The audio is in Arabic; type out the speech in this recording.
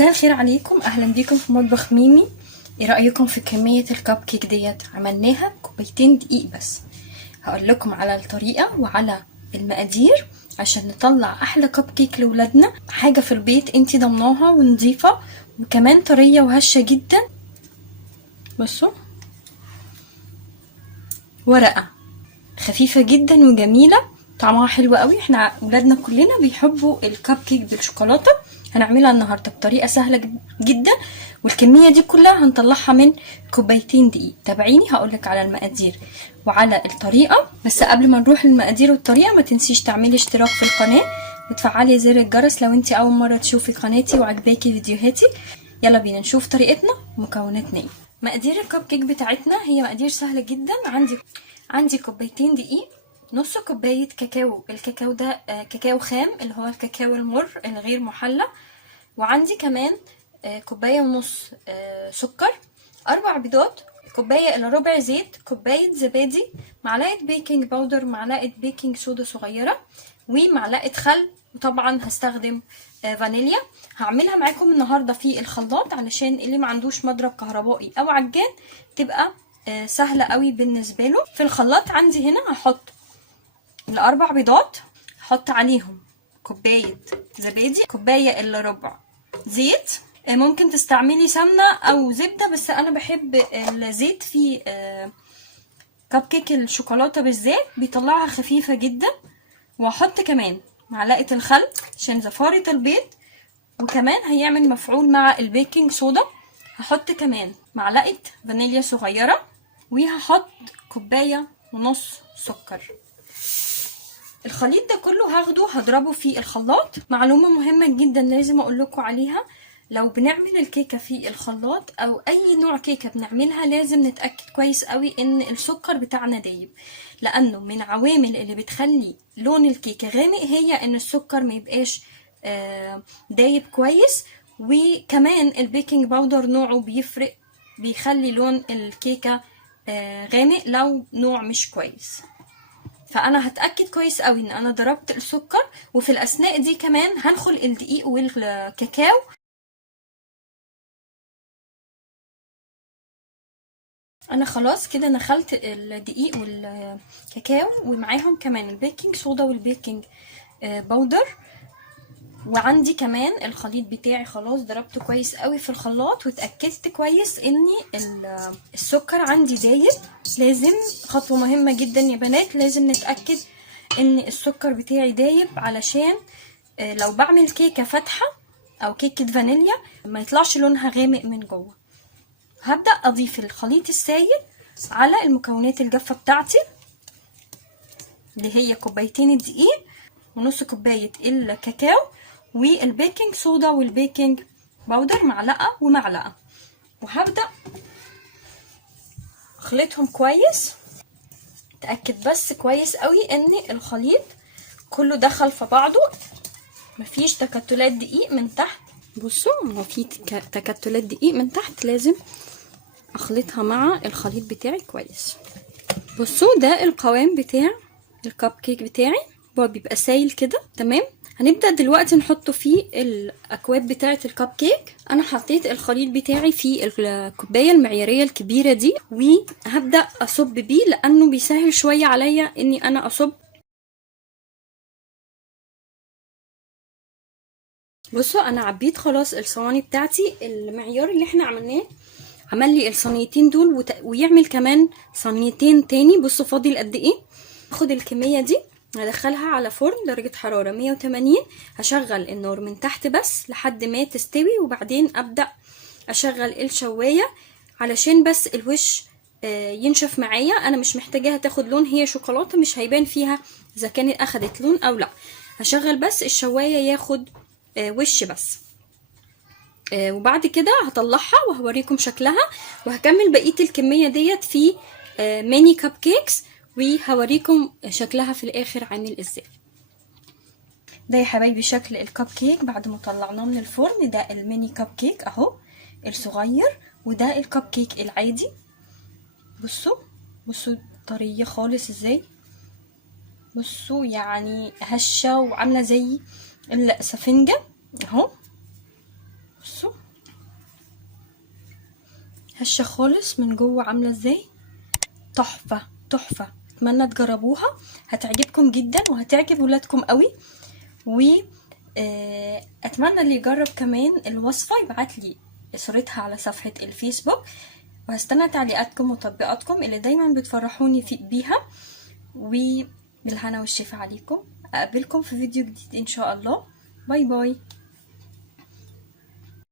مساء الخير عليكم، اهلا بيكم في مطبخ ميمي. ايه رايكم في كميه الكب كيك ديت؟ عملناها كوبايتين دقيق بس. هقول لكم على الطريقه وعلى المقادير عشان نطلع احلى كب كيك لاولادنا، حاجه في البيت انتي ضمناها ونضيفه وكمان طريه وهشه جدا. بصوا، ورقه خفيفه جدا وجميله، طعمها حلو قوي. احنا ولادنا كلنا بيحبوا الكب كيك بالشوكولاته. هنعملها النهارده بطريقه سهله جدا، والكميه دي كلها هنطلعها من كوبايتين دقيق. تابعيني هقولك على المقادير وعلى الطريقه. بس قبل ما نروح للمقادير والطريقه، ما تنسيش تعملي اشتراك في القناه وتفعلي زر الجرس لو انت اول مره تشوفي قناتي وعجباكي فيديوهاتي. يلا بينا نشوف طريقتنا ومكوناتنا ايه. مقادير الكب كيك بتاعتنا هي مقادير سهله جدا. عندي كوبايتين دقيق، نص كوبايه كاكاو. الكاكاو ده كاكاو خام، اللي هو الكاكاو المر الغير محلى. وعندي كمان كوبايه ونص سكر، 4 بيضات، كوبايه الا ربع زيت، كوبايه زبادي، معلقه بيكنج باودر، معلقه بيكنج صودا صغيره، ومعلقه خل. وطبعا هستخدم فانيليا. هعملها معاكم النهارده في الخلاط علشان اللي ما عندوش مضرب كهربائي او عجان تبقى سهله قوي بالنسبه له. في الخلاط عندي هنا هحط ال4 بيضات، هحط عليهم كوبايه زبادي، كوبايه الا ربع زيت. ممكن تستعملي سمنه او زبده، بس انا بحب الزيت في كب كيك الشوكولاته بالذات، بيطلعها خفيفه جدا. وهحط كمان معلقه الخل عشان زفاره البيض، وكمان هيعمل مفعول مع البيكنج صودا. هحط كمان معلقه فانيليا صغيره، وهحط كوبايه ونص سكر. الخليط ده كله هاخده هضربه في الخلاط. معلومه مهمه جدا لازم اقول لكم عليها: لو بنعمل الكيكه في الخلاط او اي نوع كيكه بنعملها، لازم نتاكد كويس قوي ان السكر بتاعنا دايب، لانه من عوامل اللي بتخلي لون الكيكه غامق هي ان السكر ما يبقاش دايب كويس. وكمان البيكنج باودر نوعه بيفرق، بيخلي لون الكيكه غامق لو نوع مش كويس. فانا هتاكد كويس قوي ان انا ضربت السكر، وفي الاثناء دي كمان هنخل الدقيق والكاكاو. انا خلاص كده نخلت الدقيق والكاكاو، ومعاهم كمان البيكنج صودا والبيكنج باودر. وعندي كمان الخليط بتاعي خلاص ضربته كويس قوي في الخلاط، واتاكدت كويس اني السكر عندي دايب. لازم خطوه مهمه جدا يا بنات، لازم نتاكد ان السكر بتاعي دايب، علشان لو بعمل كيكه فاتحه او كيكه فانيليا ما يطلعش لونها غامق من جوه. هبدا اضيف الخليط السائل على المكونات الجافه بتاعتي، اللي هي كوبايتين الدقيق ونص كوبايه الكاكاو والبيكنج صودا والبيكنج باودر، معلقه ومعلقه. وهبدا اخلطهم كويس. اتاكد بس كويس قوي ان الخليط كله دخل في بعضه، مفيش تكتلات دقيق من تحت. بصوا، هو في تكتلات دقيق من تحت، لازم اخلطها مع الخليط بتاعي كويس. بصوا، ده القوام بتاع الكب كيك بتاعي، هو بيبقى سايل كده تمام. هنبدأ دلوقتي نحطه في الأكواب بتاعة الكب كيك. أنا حطيت الخليط بتاعي في الكوباية المعيارية الكبيرة دي، وهبدأ أصب بيه لأنه بيسهل شوية عليا إني أنا أصب. بصوا، أنا عبيت خلاص الصواني بتاعتي. المعيار اللي احنا عملناه عمل لي الصينيتين دول ويعمل كمان صينيتين تاني. بصوا فاضل قد ايه. هاخد الكمية دي هدخلها على فرن درجة حرارة 180. هشغل النار من تحت بس لحد ما تستوي، وبعدين ابدأ اشغل الشواية علشان بس الوش ينشف معايا. انا مش محتاجاها تاخد لون، هي شوكولاتة مش هيبان فيها اذا كانت اخدت لون او لا. هشغل بس الشواية ياخد وش بس، وبعد كده هطلعها وهوريكم شكلها، وهكمل بقية الكمية ديت في ميني كب كيكس، وهوريكم شكلها في الاخر عامل ازاي. ده يا حبايبي شكل الكب كيك بعد ما طلعناه من الفرن. ده الميني كب كيك اهو الصغير، وده الكب كيك العادي. بصوا طرية خالص ازاي. بصوا يعني هشة وعاملة زي السفنجة اهو. بصوا هشه خالص من جوه، عامله ازاي؟ تحفه تحفه. اتمنى تجربوها، هتعجبكم جدا وهتعجب ولادكم قوي. و اتمنى اللي يجرب كمان الوصفه يبعت لي صورتها على صفحه الفيسبوك، وهستنى تعليقاتكم وتطبيقاتكم اللي دايما بتفرحوني بيها. وبالهنا والشفا عليكم، اقابلكم في فيديو جديد ان شاء الله. باي باي.